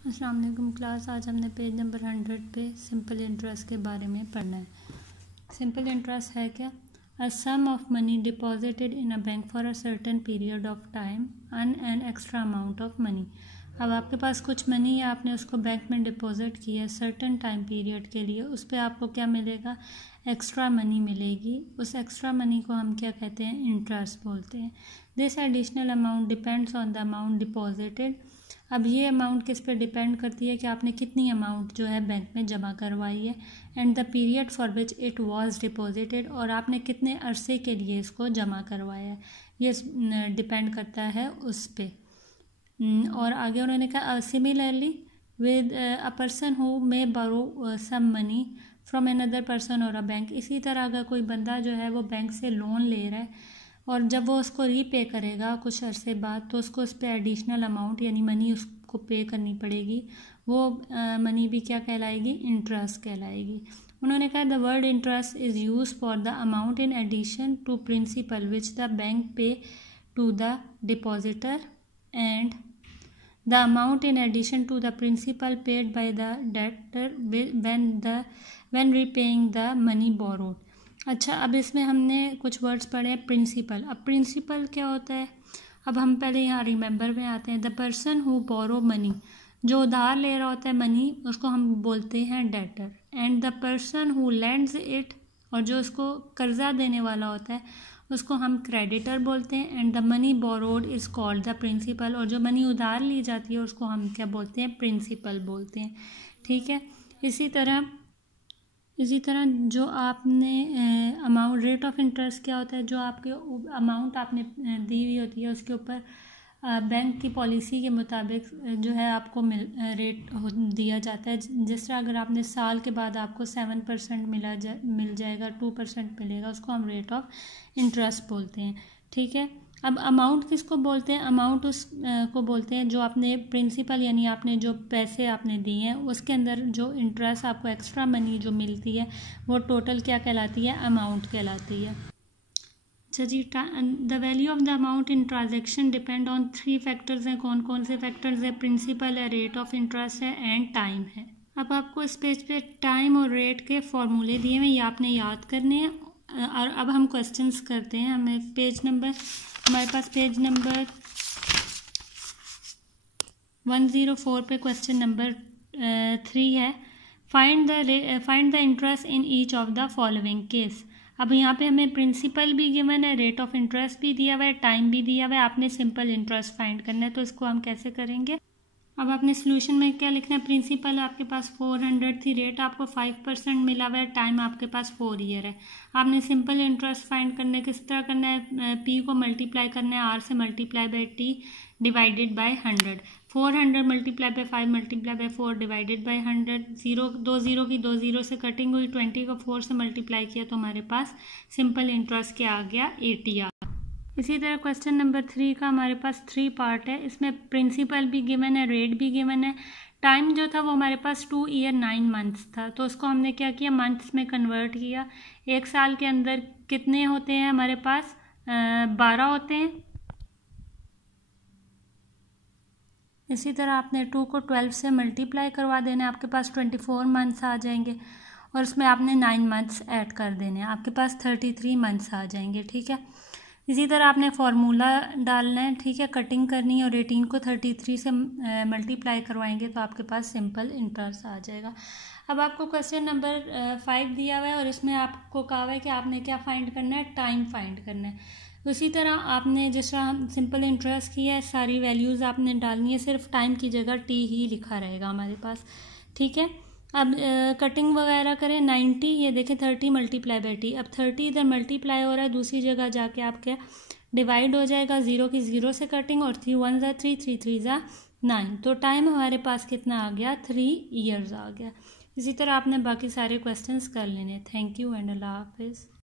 अस्सलाम वालेकुम क्लास। आज हमने पेज नंबर 100 पे सिंपल इंटरेस्ट के बारे में पढ़ना है। सिंपल इंटरेस्ट है क्या? A sum of money deposited in a bank for a certain period of time earn an extra amount of money. अब आपके पास कुछ मनी है, आपने उसको बैंक में डिपॉजिट किया सर्टेन टाइम पीरियड के लिए, उस पर आपको क्या मिलेगा? एक्स्ट्रा मनी मिलेगी। उस एक्स्ट्रा मनी को हम क्या कहते हैं? इंटरेस्ट बोलते हैं। This additional amount depends on the amount deposited. अब ये अमाउंट किस पे डिपेंड करती है कि आपने कितनी अमाउंट जो है बैंक में जमा करवाई है, and the period for which it was deposited, और आपने कितने अरसे के लिए इसको जमा करवाया है, ये डिपेंड करता है उस पे। और आगे उन्होंने कहा similarly with a person who may borrow some money from another person और अ बैंक। इसी तरह अगर कोई बंदा जो है वो बैंक से लोन ले रहा है और जब वो उसको रीपे करेगा कुछ अरसे बाद, तो उसको उस पर एडिशनल अमाउंट यानी मनी उसको पे करनी पड़ेगी। वो मनी भी क्या कहलाएगी? इंटरेस्ट कहलाएगी। उन्होंने कहा the word interest is use for the amount in addition to principal which the bank pay to the depositor and the amount in addition to the principal paid by the debtor when repaying the money borrowed। अच्छा, अब इसमें हमने कुछ words पढ़े principal. अब principal क्या होता है? अब हम पहले यहाँ रिमेंबर में आते हैं। The person who borrow money, जो उधार ले रहा होता है मनी, उसको हम बोलते हैं debtor. And the person who lends it, और जो उसको कर्जा देने वाला होता है उसको हम क्रेडिटर बोलते हैं। And the money borrowed is called the principal, और जो मनी उधार ली जाती है उसको हम क्या बोलते हैं? प्रिंसिपल बोलते हैं। ठीक है। इसी तरह जो आपने अमाउंट, रेट ऑफ इंटरेस्ट क्या होता है? जो आपके अमाउंट आपने दी हुई होती है उसके ऊपर बैंक की पॉलिसी के मुताबिक जो है आपको रेट दिया जाता है। जिस तरह अगर आपने साल के बाद आपको 7% मिल जाएगा, 2% मिलेगा, उसको हम रेट ऑफ इंटरेस्ट बोलते हैं। ठीक है। अब अमाउंट किसको बोलते हैं? अमाउंट उस को बोलते हैं जो आपने प्रिंसिपल यानी आपने जो पैसे आपने दिए हैं उसके अंदर जो इंटरेस्ट आपको एक्स्ट्रा मनी जो मिलती है वो टोटल क्या कहलाती है? अमाउंट कहलाती है। अच्छा जी, the value of the amount in transaction depend on 3 factors हैं। कौन कौन से फैक्टर्स है? प्रिंसिपल है, रेट ऑफ इंटरेस्ट है, एंड टाइम है। अब आपको इस पेज पे टाइम और रेट के फॉर्मूले दिए हुए, ये आपने याद करने हैं। और अब हम क्वेश्चंस करते हैं। हमारे पास पेज नंबर 104 पे क्वेश्चन नंबर 3 है। Find the interest in each of the following case. अब यहाँ पे हमें प्रिंसिपल भी गिवन है, रेट ऑफ इंटरेस्ट भी दिया हुआ है, टाइम भी दिया हुआ है, आपने सिंपल इंटरेस्ट फाइंड करना है। तो इसको हम कैसे करेंगे? अब आपने सोल्यूशन में क्या लिखना है? प्रिंसिपल आपके पास 400 थी, रेट आपको 5% मिला हुआ है, टाइम आपके पास 4 ईयर है। आपने सिंपल इंटरेस्ट फाइंड करना है। किस तरह करना है? पी को मल्टीप्लाई करना है आर से multiply by T divided by 100। 400 multiply by 5 multiply by 4 divided by 100। 2 zero की 2 जीरो से कटिंग हुई, 20 को 4 से मल्टीप्लाई किया तो हमारे पास सिंपल इंटरेस्ट क्या आ गया? 80 आ। इसी तरह क्वेश्चन नंबर 3 का हमारे पास 3 पार्ट है। इसमें प्रिंसिपल भी गिवन है, रेट भी गिवन है। टाइम जो था वो हमारे पास 2 ईयर 9 मंथ्स था, तो उसको हमने क्या किया? मंथ्स में कन्वर्ट किया। एक साल के अंदर कितने होते हैं हमारे पास? 12 होते हैं। इसी तरह आपने 2 को 12 से मल्टीप्लाई करवा देना है, आपके पास 24 मंथ्स आ जाएंगे, और उसमें आपने 9 मंथ्स ऐड कर देने हैं, आपके पास 33 मंथ्स आ जाएंगे। ठीक है। इसी तरह आपने फार्मूला डालना है। ठीक है। कटिंग करनी है और 18 को 33 से मल्टीप्लाई करवाएंगे तो आपके पास सिंपल इंटरेस्ट आ जाएगा। अब आपको क्वेश्चन नंबर 5 दिया हुआ है और इसमें आपको कहा हुआ है कि आपने क्या फाइंड करना है? टाइम फाइंड करना है। उसी तरह आपने जिस तरह सिंपल इंटरेस्ट किया है, सारी वैल्यूज़ आपने डालनी है, सिर्फ टाइम की जगह टी ही लिखा रहेगा हमारे पास। ठीक है। अब कटिंग वगैरह करें। 90, ये देखें 30 मल्टीप्लाई बाय टी। अब 30 इधर मल्टीप्लाई हो रहा है, दूसरी जगह जाके आपके डिवाइड हो जाएगा। 0 की 0 से कटिंग, और 3 1 ज़ा 3, 3 3 ज़ा 9। तो टाइम हमारे पास कितना आ गया? 3 ईयर्स आ गया। इसी तरह आपने बाकी सारे क्वेश्चंस कर लेने। थैंक यू एंड अल्लाह हाफिज़।